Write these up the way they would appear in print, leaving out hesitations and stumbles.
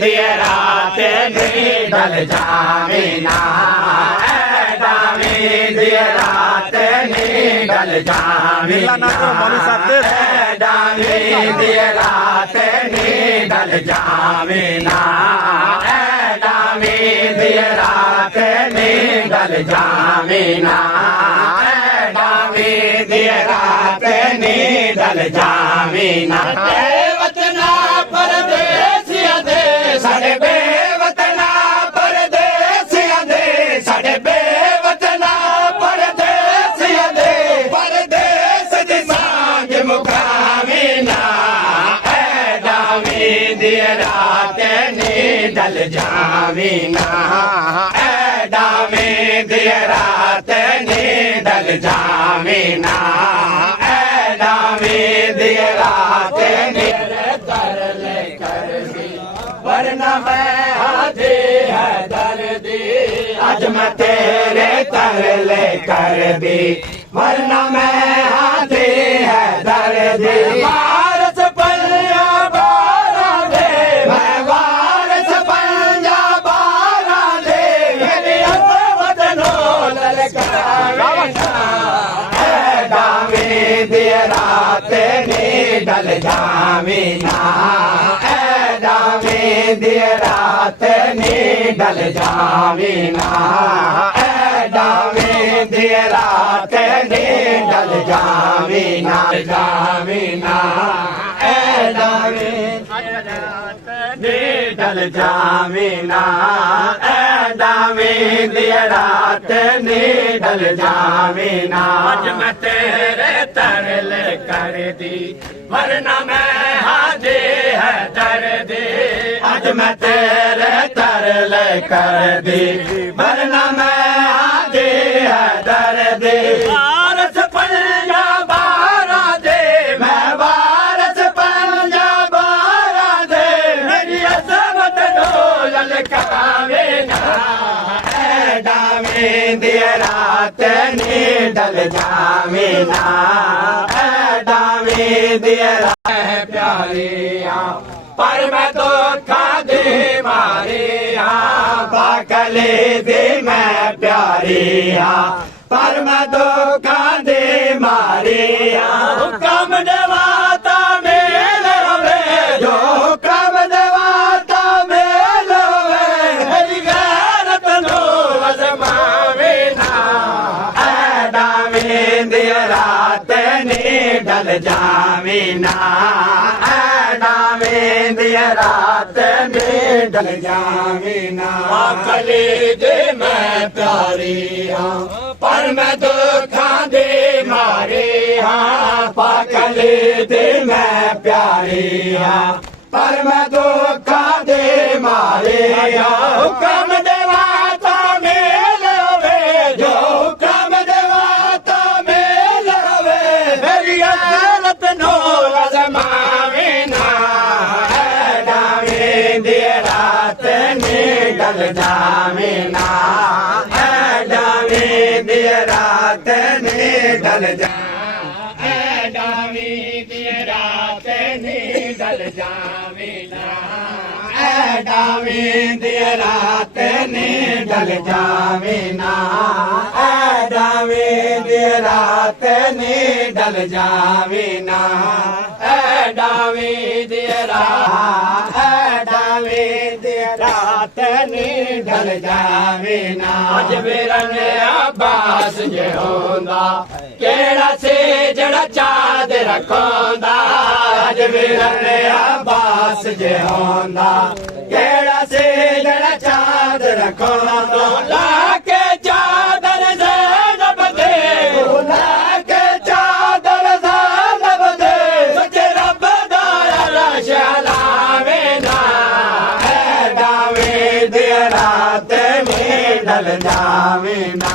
दी रात नी ढल जावे ना, डावी दी रात नी ढल जावे ना, डावी दी रात नी ढल जावे ना, डावी दी रात नी ढल जावे ना, डावी दी रात नी ढल जावे ना। बेवतना परदेसिया दे साडे बेवतना परदेसिया दे साडे बेवतना परदेसिया दे परदेस दी सांग मुकावे ना, डावी दी रात नी ढल जावे ना, डावी दी रात नी ढल जावे ना, डावी दी रात नी तरले कर दी वरना मैं हाथे है दर्दी, आज मैं तेरे तरले कर दी वरना मैं हाथे है दर्दी। वारस पंजा बारा दे मैं वारस पंजा बारा दे, मेरी वतनो ललकावे ना, डावी दी रात नी ढल जावे ना, डावी दी रात नी ढल जावे ना, डावी दी रात नी ढल जावे ना, जावे ना, डावी नी ढल जावे ना, डावी दी रात नी ढल जावे ना। आज मैं तेरे तरले कर दी वरना मैं हाथे है दर्दी, आज मैं तेरे तरले कर दी वरना मैं हाथे है दर्दी। वारस पंजा बारा दे मैं वारस पंजा बारा दे, मेरी असमत नो ललकावे ना, डावी दी रात नी ढल जावे ना, डावी दी रात प्यारिया पर मैं तो खादे मारिया, पाकले दे मैं प्यारिया पर मैं तो खादे मारिया। कम देवाता मेल होवे जो कम देवाता मेल होवे, मेरी गैरत नो आजमावे ना, डावी दी रात नी ढल जावे ना, डावी दी रात नी ढल जावे ना। पाकले दे मैं प्यारी हाँ पर मैं दुखां दे मारे हाँ, पाकले दे मैं प्यारी हाँ पर मैं दुखां दे मारे हाँ। हुक्म देवाता मेल होवे जो हुक्म देवाता मेल होवे, मेरी गैरत नो आजमावे ना, डावी दी रात नी ढल जावे ना, डावी दी रात नी ढल जा, डावी दी रात नी ढल जावे ना, डावी दी रात नी ढल जावे ना, डावी दी रात नी ढल जावे ना, डावी दी रात, डावी दी रात नी ढल जावे ना। अज वीरन अब्बास जे होंदा केड़ा से जड़ा चाँद रखोंदा, अज वीरन अब्बास जे होंदा केड़ा से जड़ा चाँद रखोंदा। तो लाके चादर ज़ैनब दे, लाके चादर ज़ैनब दे, सच्चे रब दा अर्श लावे ना, डावी दी रात नी ढल जावे ना,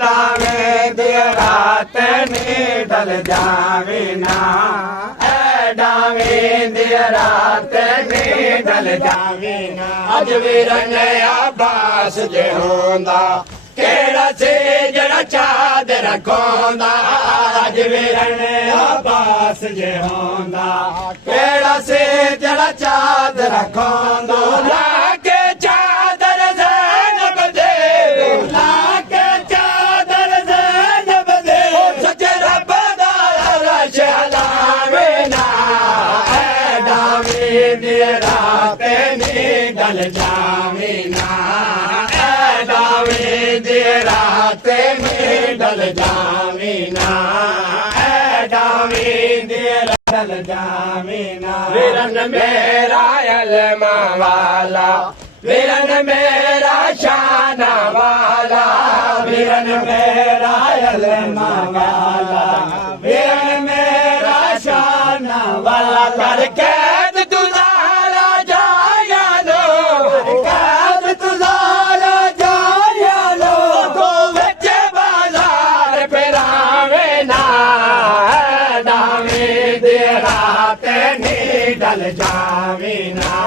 डावी दी रात नी ढल जावे ना, डावी दी रात नी ढल जावे ना। अज वीरन अब्बास जे होंदा ਕਿਹੜਾ ਸੀ ਜਿਹੜਾ ਚਾਦਰ ਖੋਂਦਾ ਅੱਜ ਵੀਰਨ ਆਬਾਸ ਜੇ ਹੁੰਦਾ ਕਿਹੜਾ ਸੀ ਜਿਹੜਾ ਚਾਦਰ ਖੋਂਦਾ ਲਾ ਕੇ ਚਾਦਰ ਜ਼ੈਨਬ ਦੇ ਲਾ ਕੇ ਚਾਦਰ ਜ਼ੈਨਬ ਦੇ ਸੱਚੇ ਰੱਬ ਦਾ ਅਰਸ਼ ਹਲਾਵੇ ਨਾ ਐਡਾਵੇਂ ਦੀ ਰਾਤ ਨੀ ਡਲ ਜਾਵੇ ਨਾ ਐਡਾਵੇਂ ਦੀ ਰਾਤ ਨੀ ਡਲ ਜਾਵੇ ਨਾ ਐਡਾਵੇਂ ਦੀ ਡਲ ਜਾਵੇ ਨਾ ਵੀਰਨ ਮੇਰਾ ਅਲਮਾ ਵਾਲਾ ਵੀਰਨ ਮੇਰਾ ਸ਼ਾਨਾ ਵਾਲਾ ਵੀਰਨ ਮੇਰਾ ਅਲਮਾ ਵਾਲਾ ਵੀਰਨ ਮੇਰਾ ਸ਼ਾਨਾ ਵਾਲਾ ਕਰ ਕੈਦ ਤੁਜ਼ਾਰਾ ਜਾਇਆ ਲੋ ਕੈਦ ਤੁਜ਼ਾਰਾ ਜਾਇਆ ਲੋ ਤੋ ਵਿੱਚ ਬਾਜ਼ਾਰ ਫਿਰਾਵੇ ਨਾ ਡਾਵੇਂ ਦੇ ਰਾਤ ਨੀ ਡਲ ਜਾਵੇ ਨਾ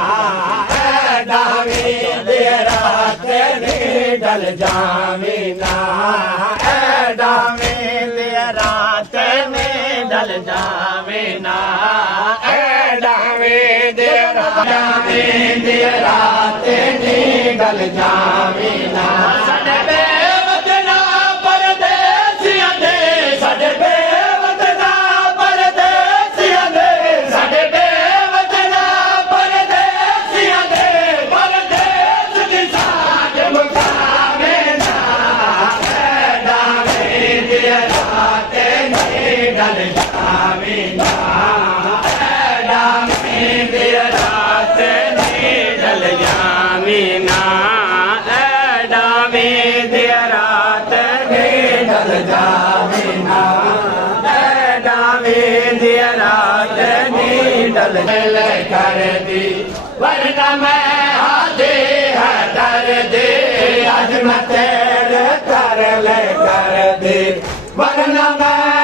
ਡਾਵੇਂ ਦੇ ਰਾਤ ਨੀ ਡਲ ਜਾਵੇ ਨਾ ਡਾਵੇਂ ਦੇ ਰਾਤ ਨੀ ਡਲ ਜਾਵੇ ਨਾ ਡਾਵੇਂ ਦੇ ਰਾਤ ਨੀ ਡਲ ਜਾਵੇ ਨਾ ਸਾਡੇ ਬੇਵਤਨਾ ਪਰਦੇਸੀਆਂ ਦੇ ਸਾਡੇ ਬੇਵਤਨਾ ਪਰਦੇਸੀਆਂ ਦੇ ਸਾਡੇ ਬੇਵਤਨਾ ਪਰਦੇਸੀਆਂ ਦੇ ਪਰਦੇਸ ਦੀ ਸਾਜ ਮੁਕਾਵੇ ਨਾ ਡਾਵੇਂ ਦੀ ਰਾਤ ਨੀ ਡਲ ਜਾਵੇ ਨਾ ਡਾਵੇਂ ਦੀ ਰਾਤ ਨੀ ਡਲ ਜਾਵੇ ਨਾ ਡਾਵੇਂ ਦੀ ਰਾਤ ਨੀ ਡਲ ਜਾਵੇ ਨਾ ਡਾਵੇਂ ਦੀ ਰਾਤ ਨੀ ਡਲ ਲੈ ਕਰਦੀ ਵਰਨਾ ਮੈਂ ਆਦੇ ਹੈ ਦਰਦੇ ਅੱਜ ਮੈਂ ਤੇਰੇ ਕਰ ਲੈ ਕਰਦੀ ਵਰਨਾ ਮੈਂ